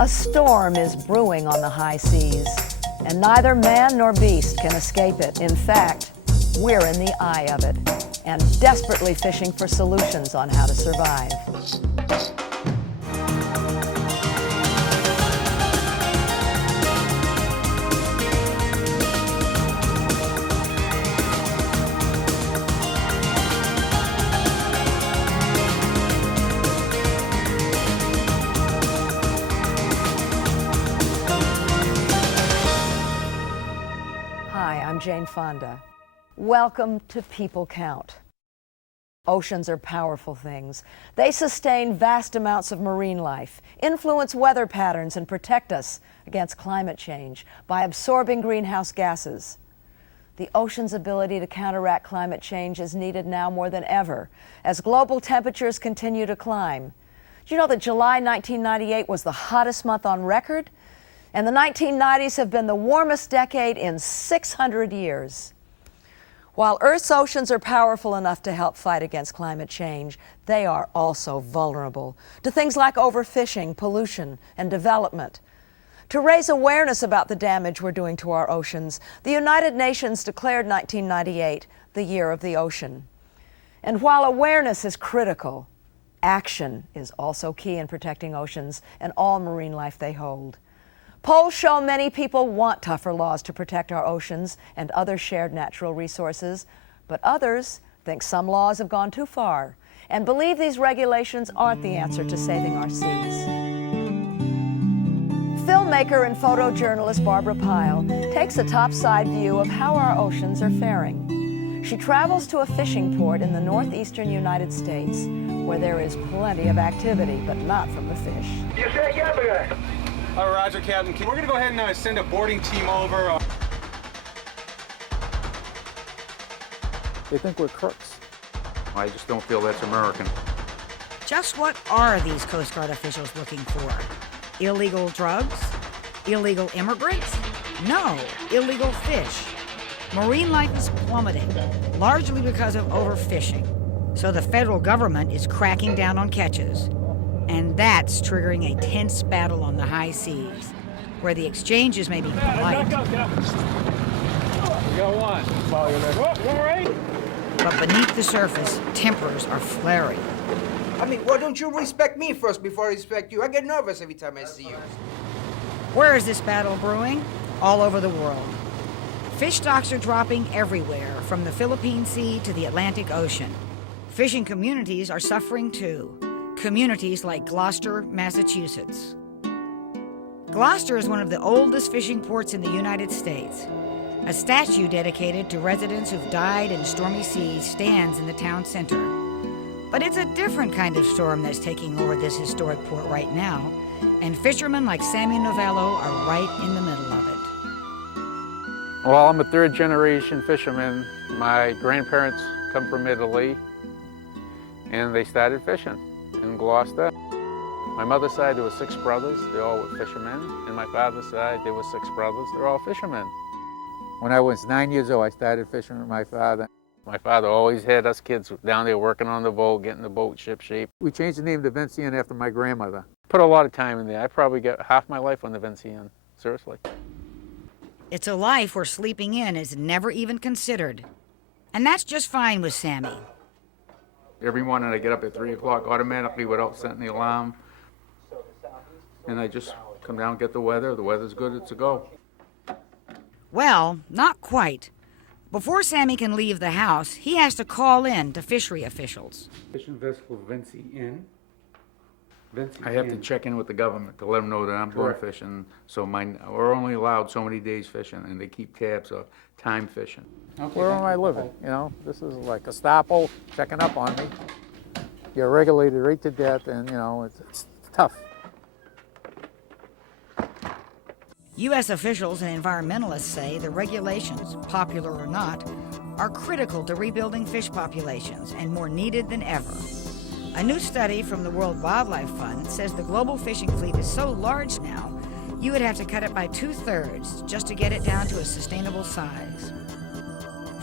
A storm is brewing on the high seas, and neither man nor beast can escape it. In fact, we're in the eye of it, and desperately fishing for solutions on how to survive. I'm Jane Fonda. Welcome to People Count. Oceans are powerful things. They sustain vast amounts of marine life, influence weather patterns, and protect us against climate change by absorbing greenhouse gases. The ocean's ability to counteract climate change is needed now more than ever as global temperatures continue to climb. Do you know that July 1998 was the hottest month on record? And the 1990s have been the warmest decade in 600 years. While Earth's oceans are powerful enough to help fight against climate change, they are also vulnerable to things like overfishing, pollution, and development. To raise awareness about the damage we're doing to our oceans, the United Nations declared 1998 the Year of the Ocean. And while awareness is critical, action is also key in protecting oceans and all marine life they hold. Polls show many people want tougher laws to protect our oceans and other shared natural resources, but others think some laws have gone too far and believe these regulations aren't the answer to saving our seas. Filmmaker and photojournalist Barbara Pyle takes a topside view of how our oceans are faring. She travels to a fishing port in the northeastern United States where there is plenty of activity, but not from the fish. Roger, Captain. We're going to go ahead and send a boarding team over. They think we're crooks. I just don't feel that's American. Just what are these Coast Guard officials looking for? Illegal drugs? Illegal immigrants? No, illegal fish. Marine life is plummeting, largely because of overfishing. So the federal government is cracking down on catches. And that's triggering a tense battle on the high seas, where the exchanges may be polite. We got one. All right. But beneath the surface, tempers are flaring. I mean, why don't you respect me first before I respect you? I get nervous every time I see you. Where is this battle brewing? All over the world. Fish stocks are dropping everywhere, from the Philippine Sea to the Atlantic Ocean. Fishing communities are suffering too. Communities like Gloucester, Massachusetts. Gloucester is one of the oldest fishing ports in the United States. A statue dedicated to residents who've died in stormy seas stands in the town center. But it's a different kind of storm that's taking over this historic port right now, and fishermen like Sammy Novello are right in the middle of it. Well, I'm a third-generation fisherman. My grandparents come from Italy, and they started fishing in Gloucester. My mother's side, there were 6 brothers. They all were fishermen. And my father's side, there were 6 brothers. They're all fishermen. When I was 9 years old, I started fishing with my father. My father always had us kids down there working on the boat, getting the boat ship shape. We changed the name to Vincian after my grandmother. Put a lot of time in there. I probably got half my life on the Vincian, seriously. It's a life where sleeping in is never even considered. And that's just fine with Sammy. Every morning I get up at 3 o'clock automatically without setting the alarm. And I just come down and get the weather. The weather's good, it's a go. Well, not quite. Before Sammy can leave the house, he has to call in to fishery officials. Fishing vessel Vincian. I have to check in with the government to let them know that I'm going fishing. So we're only allowed so many days fishing, and they keep tabs of time fishing. Okay. Where am I living? You know, this is like a Gestapo checking up on me. You're regulated right to death, and you know, it's tough. U.S. officials and environmentalists say the regulations, popular or not, are critical to rebuilding fish populations and more needed than ever. A new study from the World Wildlife Fund says the global fishing fleet is so large now, you would have to cut it by 2/3 just to get it down to a sustainable size.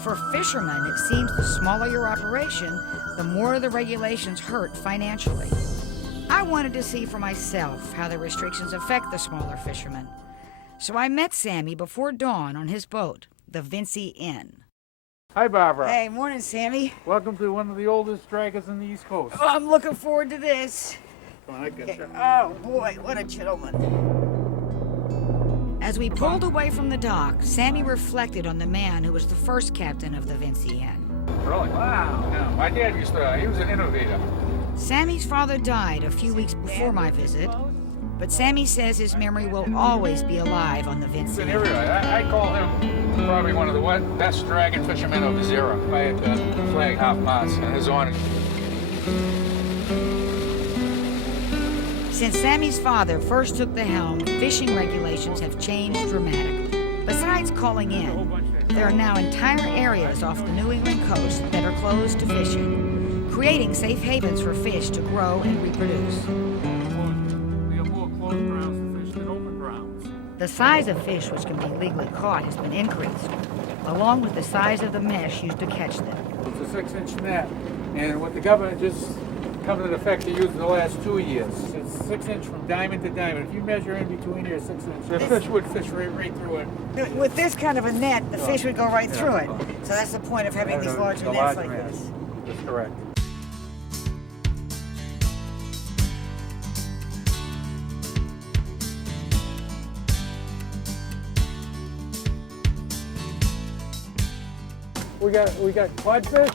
For fishermen, it seems the smaller your operation, the more the regulations hurt financially. I wanted to see for myself how the restrictions affect the smaller fishermen. So I met Sammy before dawn on his boat, the Vincy Inn. Hi, Barbara. Hey, morning, Sammy. Welcome to one of the oldest draggers on the East Coast. Oh, I'm looking forward to this. Come on, I get you. Oh, boy, what a gentleman. As we pulled away from the dock, Sammy reflected on the man who was the first captain of the Vincy Inn. Really? Wow. Yeah, my dad he was an innovator. Sammy's father died a few weeks before my visit, but Sammy says his memory will always be alive on the Vincy Inn. I call him probably one of the best dragon fishermen of his era. I had the flag half-mast and his honor. Since Sammy's father first took the helm, fishing regulations have changed dramatically. Besides calling in, there are now entire areas off the New England coast that are closed to fishing, creating safe havens for fish to grow and reproduce. We have more closed grounds to fish than open grounds. The size of fish which can be legally caught has been increased, along with the size of the mesh used to catch them. It's a 6-inch net, and what the government just come into effect to use in the last 2 years. It's 6-inch from diamond to diamond. If you measure in between here 6-inch, the fish would fish right through it. With this kind of a net, the fish would go right through it. So that's the point of having these larger nets like this. That's correct. We got codfish,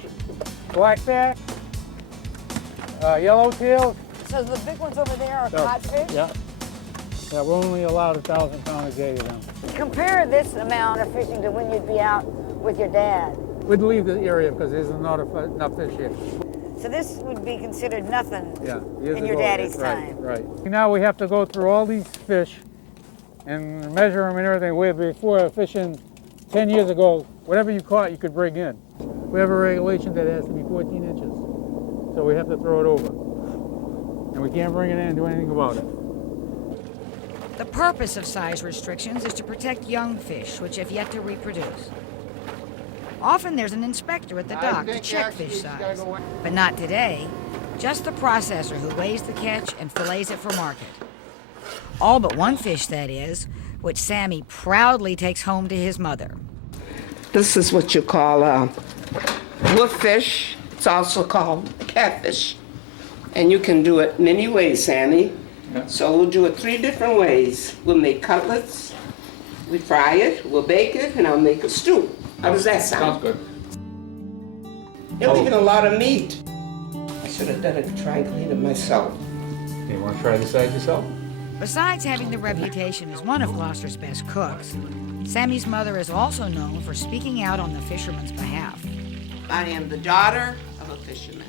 blackback, yellowtail. So the big ones over there are codfish? Yeah. Yeah, we're only allowed 1,000 pounds a day of them. Compare this amount of fishing to when you'd be out with your dad. We'd leave the area because there's not enough fish here. So this would be considered nothing Years in your ago, daddy's right, time. Right. Now we have to go through all these fish and measure them and everything. Where before fishing 10 years ago, whatever you caught, you could bring in. We have a regulation that it has to be 14 inches. So we have to throw it over. And we can't bring it in and do anything about it. The purpose of size restrictions is to protect young fish, which have yet to reproduce. Often there's an inspector at the dock to check fish size. But not today. Just the processor who weighs the catch and fillets it for market. All but one fish, that is, which Sammy proudly takes home to his mother. This is what you call woodfish. It's also called catfish. And you can do it many ways, Sammy. Yeah. So we'll do it 3 different ways. We'll make cutlets, we fry it, we'll bake it, and I'll make a stew. How does that sound? Sounds good. You're leaving a lot of meat. I should have done it to try and clean it myself. You want to try the size yourself? Besides having the reputation as one of Gloucester's best cooks, Sammy's mother is also known for speaking out on the fishermen's behalf. I am the daughter of a fisherman,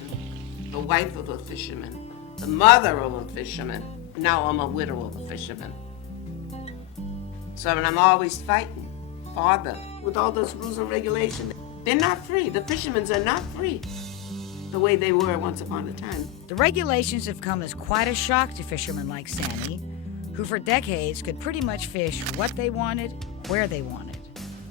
the wife of a fisherman, the mother of a fisherman. Now I'm a widow of a fisherman. So I'm always fighting for them. With all those rules and regulations, they're not free. The fishermen are not free the way they were once upon a time. The regulations have come as quite a shock to fishermen like Sammy, who for decades could pretty much fish what they wanted, where they wanted.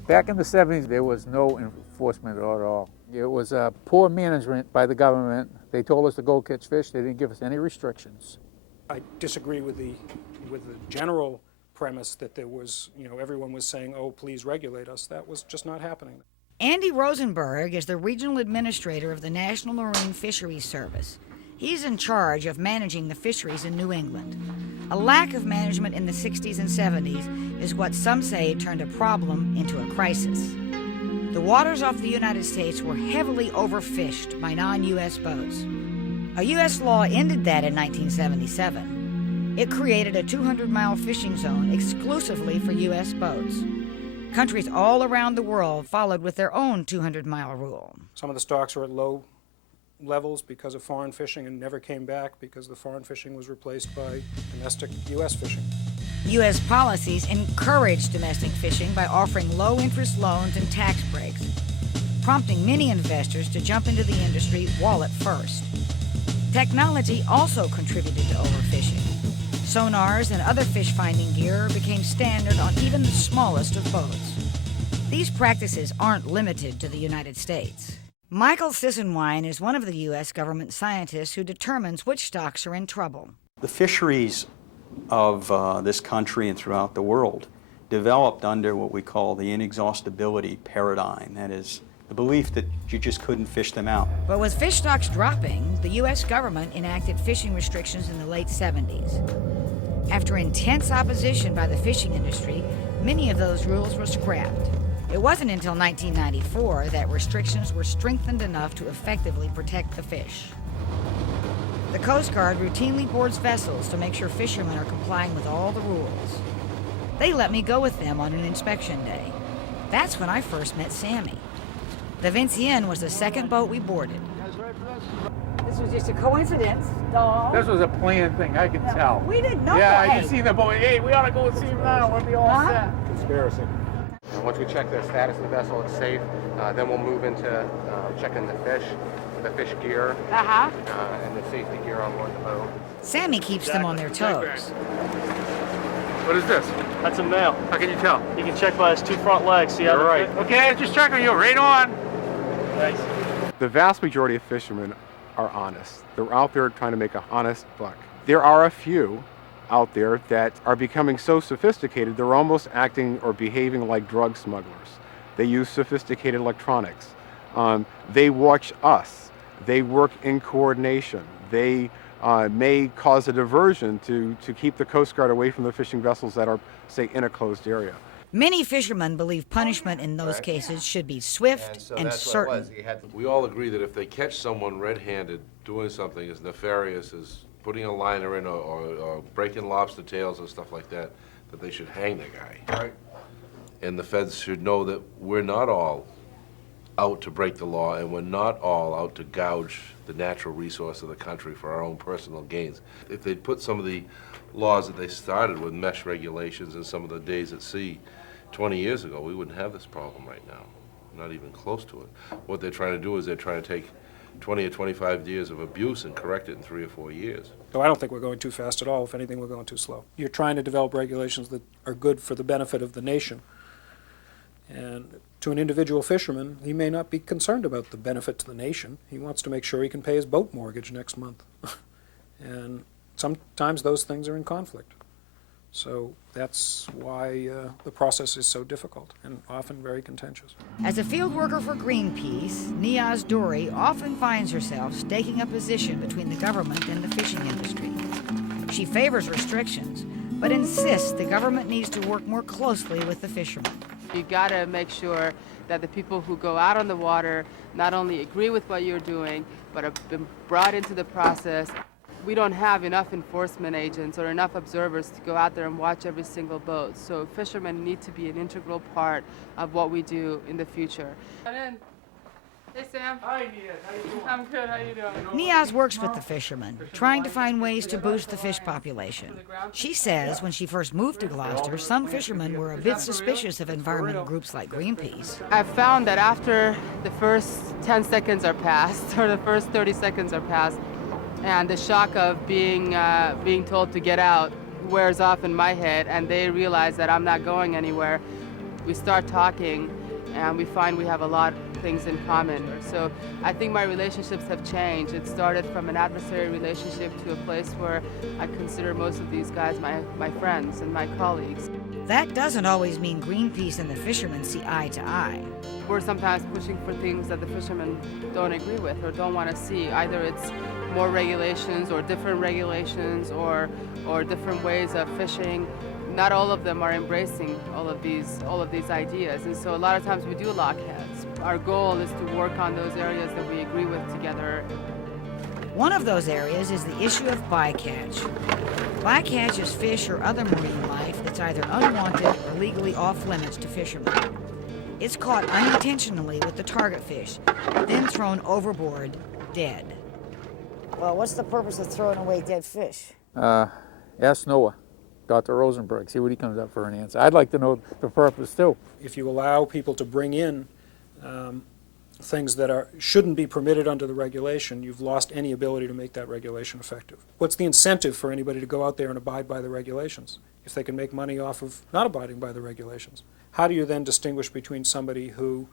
Back in the 70s, there was no enforcement at all. It was poor management by the government. They told us to go catch fish. They didn't give us any restrictions. I disagree with the general premise that there was, everyone was saying, oh, please regulate us. That was just not happening. Andy Rosenberg is the regional administrator of the National Marine Fisheries Service. He's in charge of managing the fisheries in New England. A lack of management in the 60s and 70s is what some say turned a problem into a crisis. The waters off the United States were heavily overfished by non-U.S. boats. A U.S. law ended that in 1977. It created a 200-mile fishing zone exclusively for U.S. boats. Countries all around the world followed with their own 200-mile rule. Some of the stocks are at low levels because of foreign fishing and never came back because the foreign fishing was replaced by domestic U.S. fishing. U.S. policies encouraged domestic fishing by offering low-interest loans and tax breaks, prompting many investors to jump into the industry wallet first. Technology also contributed to overfishing. Sonars and other fish-finding gear became standard on even the smallest of boats. These practices aren't limited to the United States. Michael Sissenwine is one of the U.S. government scientists who determines which stocks are in trouble. The fisheries of this country and throughout the world developed under what we call the inexhaustibility paradigm. That is, the belief that you just couldn't fish them out. But with fish stocks dropping, the U.S. government enacted fishing restrictions in the late 70s. After intense opposition by the fishing industry, many of those rules were scrapped. It wasn't until 1994 that restrictions were strengthened enough to effectively protect the fish. The Coast Guard routinely boards vessels to make sure fishermen are complying with all the rules. They let me go with them on an inspection day. That's when I first met Sammy. The Vincienne was the second boat we boarded. This was just a coincidence, doll. This was a planned thing, I can tell. We didn't know. Yeah, Hey. I can see the boat. Hey, we ought to go and see him now. We'll be all set. Conspiracy. And once we check the status of the vessel, it's safe, then we'll move into checking the fish gear, and the safety gear on board the boat. Sammy keeps them on their toes. What is this? That's a male. How can you tell? You can check by his two front legs. See how You're right. Okay, just checking you. Right on. Nice. The vast majority of fishermen are honest. They're out there trying to make an honest buck. There are a few out there that are becoming so sophisticated they're almost acting or behaving like drug smugglers. They use sophisticated electronics. They watch us. They work in coordination. They may cause a diversion to keep the Coast Guard away from the fishing vessels that are, say, in a closed area. Many fishermen believe punishment in those cases should be swift and certain. We all agree that if they catch someone red-handed doing something as nefarious as putting a liner in or breaking lobster tails and stuff like that, that they should hang the guy. Right. And the feds should know that we're not all out to break the law, and we're not all out to gouge the natural resource of the country for our own personal gains. If they'd put some of the laws that they started with mesh regulations and some of the days at sea 20 years ago, we wouldn't have this problem right now. Not even close to it. What they're trying to do is they're trying to take 20 or 25 years of abuse and correct it in 3 or 4 years. So I don't think we're going too fast at all. If anything, we're going too slow. You're trying to develop regulations that are good for the benefit of the nation. And to an individual fisherman, he may not be concerned about the benefit to the nation. He wants to make sure he can pay his boat mortgage next month. And sometimes those things are in conflict. So that's why the process is so difficult and often very contentious. As a field worker for Greenpeace, Niaz Dory often finds herself staking a position between the government and the fishing industry. She favors restrictions, but insists the government needs to work more closely with the fishermen. You gotta make sure that the people who go out on the water not only agree with what you're doing, but have been brought into the process. We don't have enough enforcement agents or enough observers to go out there and watch every single boat. So fishermen need to be an integral part of what we do in the future. Hey, Sam. Hi, Niaz. How you doing? I'm good. How you doing? Niaz works with the fishermen, trying to find ways to boost the fish population. She says when she first moved to Gloucester, some fishermen were a bit suspicious of environmental groups like Greenpeace. I've found that after the first 10 seconds are passed, or the first 30 seconds are passed, and the shock of being told to get out wears off in my head, and they realize that I'm not going anywhere, we start talking, and we find we have a lot of things in common. So I think my relationships have changed. It started from an adversary relationship to a place where I consider most of these guys my friends and my colleagues. That doesn't always mean Greenpeace and the fishermen see eye to eye. We're sometimes pushing for things that the fishermen don't agree with or don't want to see. Either it's more regulations or different regulations or different ways of fishing. Not all of them are embracing all of these ideas, and so a lot of times we do lock heads. Our goal is to work on those areas that we agree with together. One of those areas is the issue of bycatch. Bycatch is fish or other marine life that's either unwanted or legally off limits to fishermen. It's caught unintentionally with the target fish, then thrown overboard, dead. Well, what's the purpose of throwing away dead fish? Ask Noah, Dr. Rosenberg, see what he comes up for an answer. I'd like to know the purpose too. If you allow people to bring in things that shouldn't be permitted under the regulation, you've lost any ability to make that regulation effective. What's the incentive for anybody to go out there and abide by the regulations if they can make money off of not abiding by the regulations? How do you then distinguish between somebody who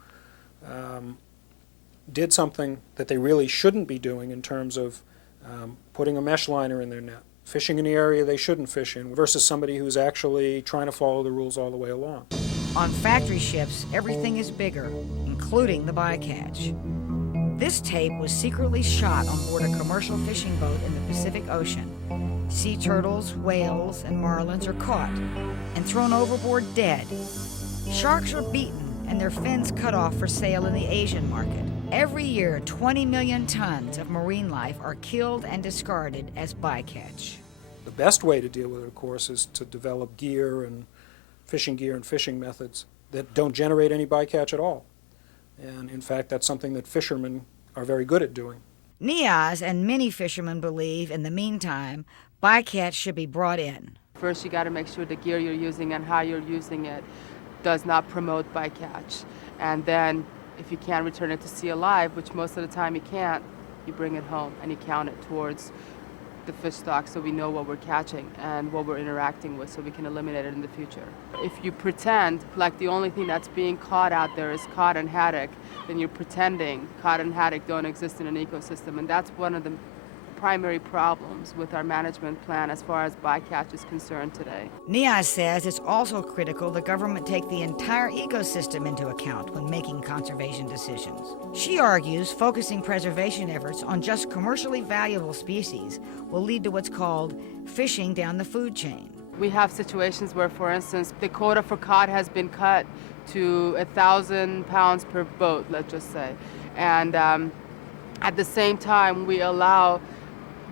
did something that they really shouldn't be doing in terms of putting a mesh liner in their net, fishing in the area they shouldn't fish in versus somebody who's actually trying to follow the rules all the way along. On factory ships, everything is bigger, including the bycatch. This tape was secretly shot on board a commercial fishing boat in the Pacific Ocean. Sea turtles, whales, and marlins are caught and thrown overboard dead. Sharks are beaten and their fins cut off for sale in the Asian market. Every year, 20 million tons of marine life are killed and discarded as bycatch. The best way to deal with it, of course, is to develop gear and fishing methods that don't generate any bycatch at all. And in fact, that's something that fishermen are very good at doing. Niaz and many fishermen believe, in the meantime, bycatch should be brought in. First, you got to make sure the gear you're using and how you're using it does not promote bycatch. And then, if you can't return it to sea alive, which most of the time you can't, you bring it home and you count it towards the fish stock so we know what we're catching and what we're interacting with so we can eliminate it in the future. If you pretend like the only thing that's being caught out there is cod and haddock, then you're pretending cod and haddock don't exist in an ecosystem, and that's one of the primary problems with our management plan as far as bycatch is concerned today. Niaz says it's also critical the government take the entire ecosystem into account when making conservation decisions. She argues focusing preservation efforts on just commercially valuable species will lead to what's called fishing down the food chain. We have situations where, for instance, the quota for cod has been cut to 1,000 pounds per boat, let's just say. And at the same time, we allow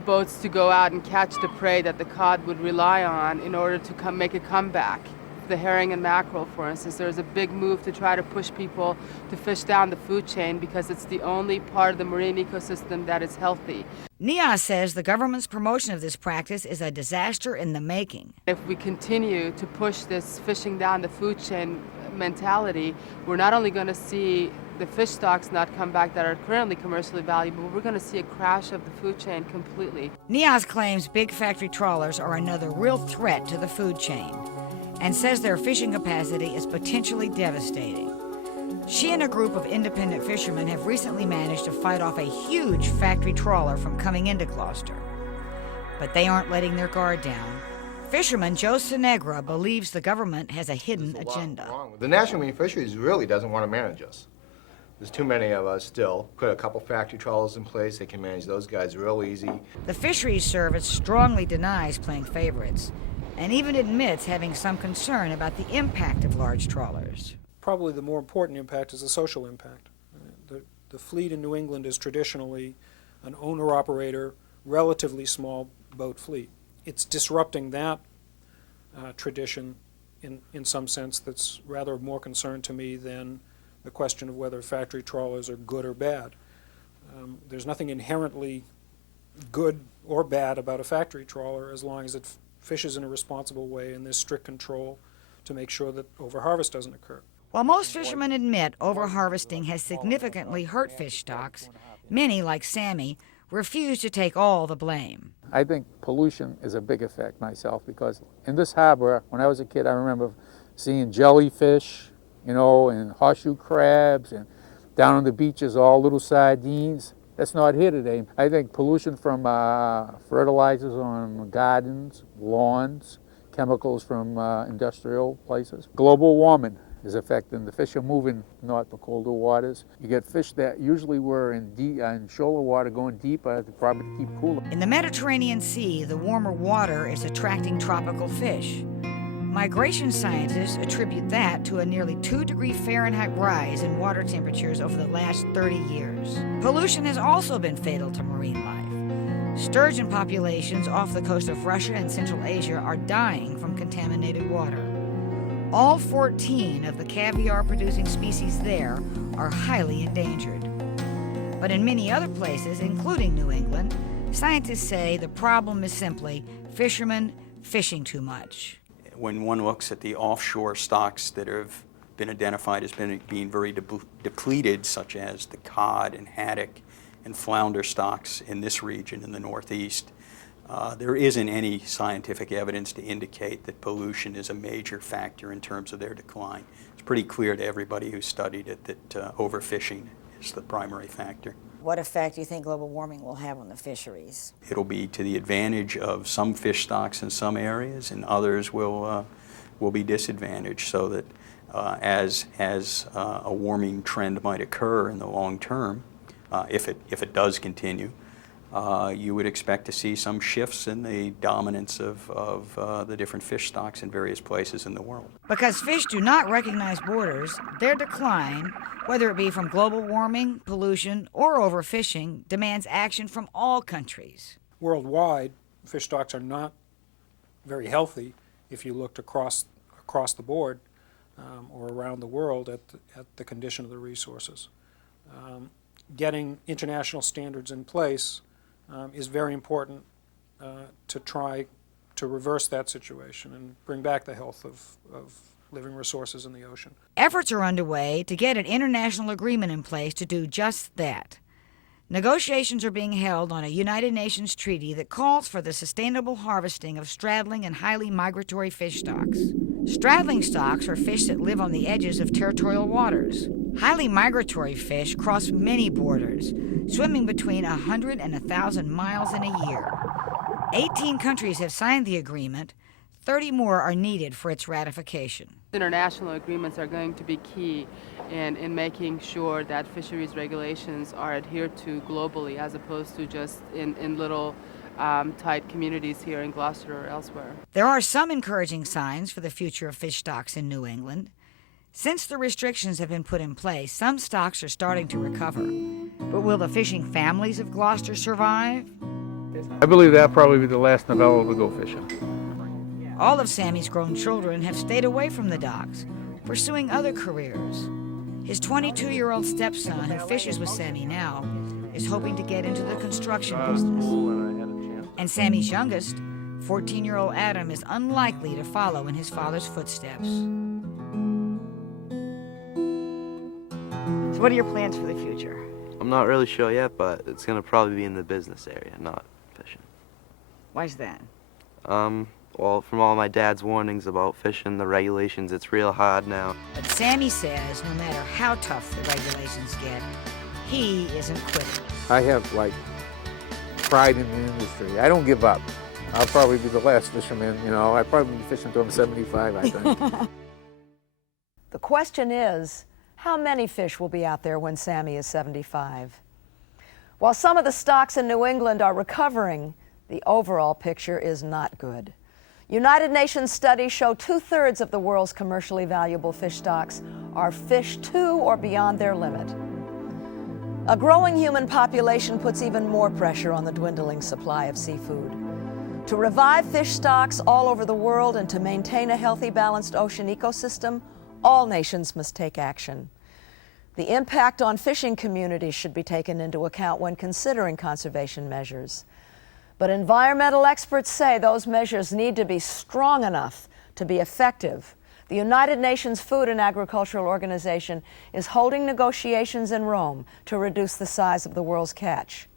boats to go out and catch the prey that the cod would rely on in order to make a comeback. The herring and mackerel, for instance, there's a big move to try to push people to fish down the food chain because it's the only part of the marine ecosystem that is healthy. Niaz says the government's promotion of this practice is a disaster in the making. If we continue to push this fishing down the food chain mentality, we're not only going to see the fish stocks not come back that are currently commercially valuable, we're going to see a crash of the food chain completely. Niaz claims big factory trawlers are another real threat to the food chain and says their fishing capacity is potentially devastating. She and a group of independent fishermen have recently managed to fight off a huge factory trawler from coming into Gloucester. But they aren't letting their guard down. Fisherman Joe Sinegra believes the government has a hidden agenda. The National Marine Fisheries really doesn't want to manage us. There's too many of us still. Put a couple factory trawlers in place, they can manage those guys real easy. The Fisheries Service strongly denies playing favorites and even admits having some concern about the impact of large trawlers. Probably the more important impact is the social impact. The fleet in New England is traditionally an owner-operator, relatively small boat fleet. It's disrupting that tradition in some sense that's rather more concern to me than the question of whether factory trawlers are good or bad. There's nothing inherently good or bad about a factory trawler as long as it fishes in a responsible way and there's strict control to make sure that overharvest doesn't occur. While most fishermen admit overharvesting has significantly hurt fish stocks, many, like Sammy, refuse to take all the blame. I think pollution is a big effect myself because in this harbor, when I was a kid, I remember seeing jellyfish, and horseshoe crabs, and down on the beaches, all little sardines. That's not here today. I think pollution from fertilizers on gardens, lawns, chemicals from industrial places. Global warming is affecting the fish are moving north to colder waters. You get fish that usually were in shoaler water going deeper to probably keep cooler. In the Mediterranean Sea, the warmer water is attracting tropical fish. Migration scientists attribute that to a nearly 2-degree Fahrenheit rise in water temperatures over the last 30 years. Pollution has also been fatal to marine life. Sturgeon populations off the coast of Russia and Central Asia are dying from contaminated water. All 14 of the caviar-producing species there are highly endangered. But in many other places, including New England, scientists say the problem is simply fishermen fishing too much. When one looks at the offshore stocks that have been identified as being very depleted, such as the cod and haddock and flounder stocks in this region in the Northeast, there isn't any scientific evidence to indicate that pollution is a major factor in terms of their decline. It's pretty clear to everybody who studied it that overfishing is the primary factor. what effect do you think global warming will have on the fisheries? It'll be to the advantage of some fish stocks in some areas, and others will be disadvantaged, so that as a warming trend might occur in the long term, if it does continue, you would expect to see some shifts in the dominance of the different fish stocks in various places in the world. Because fish do not recognize borders, their decline, whether it be from global warming, pollution, or overfishing, demands action from all countries. Worldwide, fish stocks are not very healthy if you looked across the board or around the world at the condition of the resources. Getting international standards in place is very important to try to reverse that situation and bring back the health of living resources in the ocean. Efforts are underway to get an international agreement in place to do just that. Negotiations are being held on a United Nations treaty that calls for the sustainable harvesting of straddling and highly migratory fish stocks. Straddling stocks are fish that live on the edges of territorial waters. Highly migratory fish cross many borders, swimming between 100 and 1,000 miles in a year. 18 countries have signed the agreement. 30 more are needed for its ratification. International agreements are going to be key in making sure that fisheries regulations are adhered to globally, as opposed to just in little tight communities here in Gloucester or elsewhere. There are some encouraging signs for the future of fish stocks in New England. Since the restrictions have been put in place, some stocks are starting to recover. But will the fishing families of Gloucester survive? I believe that'll probably be the last novella to go fishing. All of Sammy's grown children have stayed away from the docks, pursuing other careers. His 22-year-old stepson, who fishes with Sammy now, is hoping to get into the construction business. And Sammy's youngest, 14-year-old Adam, is unlikely to follow in his father's footsteps. So what are your plans for the future? I'm not really sure yet, but it's going to probably be in the business area, not fishing. Why's that? Well, from all my dad's warnings about fishing, the regulations, it's real hard now. But Sammy says no matter how tough the regulations get, he isn't quitting. I have, pride in the industry. I don't give up. I'll probably be the last fisherman, I'll probably be fishing till I'm 75, I think. The question is, how many fish will be out there when Sammy is 75? While some of the stocks in New England are recovering, the overall picture is not good. United Nations studies show 2/3 of the world's commercially valuable fish stocks are fished to or beyond their limit. A growing human population puts even more pressure on the dwindling supply of seafood. To revive fish stocks all over the world and to maintain a healthy, balanced ocean ecosystem, all nations must take action. The impact on fishing communities should be taken into account when considering conservation measures. But environmental experts say those measures need to be strong enough to be effective. The United Nations Food and Agricultural Organization is holding negotiations in Rome to reduce the size of the world's catch.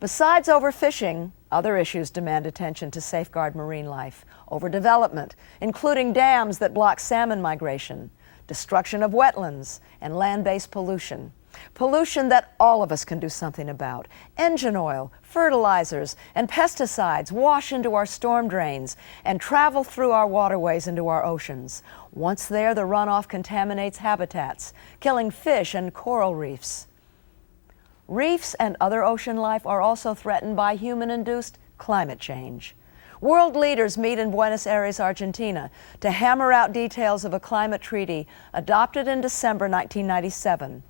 Besides overfishing, other issues demand attention to safeguard marine life. Overdevelopment, including dams that block salmon migration, destruction of wetlands, and land-based pollution. Pollution that all of us can do something about. Engine oil, fertilizers, and pesticides wash into our storm drains and travel through our waterways into our oceans. Once there, the runoff contaminates habitats, killing fish and coral reefs. Reefs and other ocean life are also threatened by human-induced climate change. World leaders meet in Buenos Aires, Argentina, to hammer out details of a climate treaty adopted in December 1997.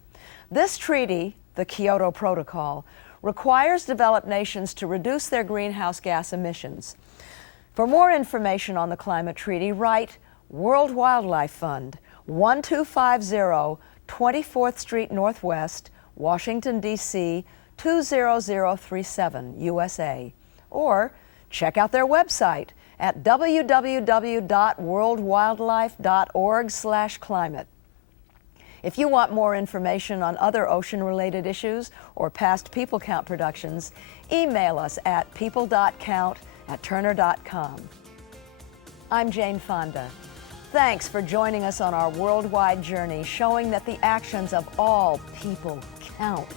This treaty, the Kyoto Protocol, requires developed nations to reduce their greenhouse gas emissions. For more information on the climate treaty, write World Wildlife Fund, 1250 24th Street Northwest, Washington, D.C., 20037, USA. Or check out their website at www.worldwildlife.org/climate. If you want more information on other ocean-related issues or past People Count productions, email us at people.count@turner.com. I'm Jane Fonda. Thanks for joining us on our worldwide journey, showing that the actions of all people count.